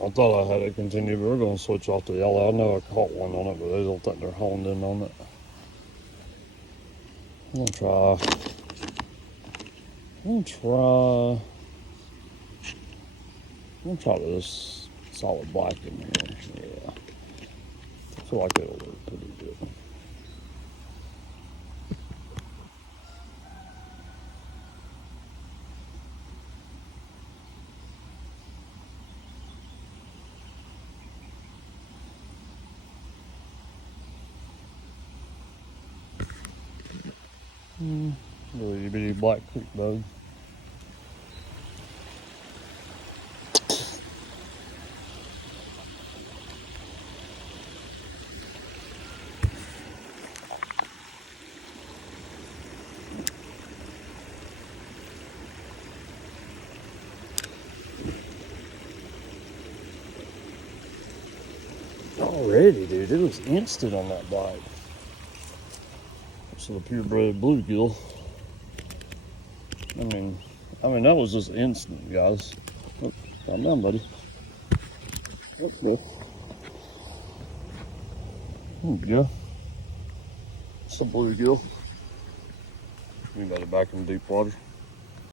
I thought I had it continue, but we're going to switch off to yellow. I know I caught one on it, but I don't think they're honed in on it. I'm gonna try this solid black in here. Yeah. I feel like it'll work pretty good. Little itty bitty black creek bug. Already, dude, it was instant on that bite. So the purebred bluegill. I mean, that was just instant, guys. Oh, calm down, buddy. Oh, no. There we go. It's a bluegill. We got it back in deep water.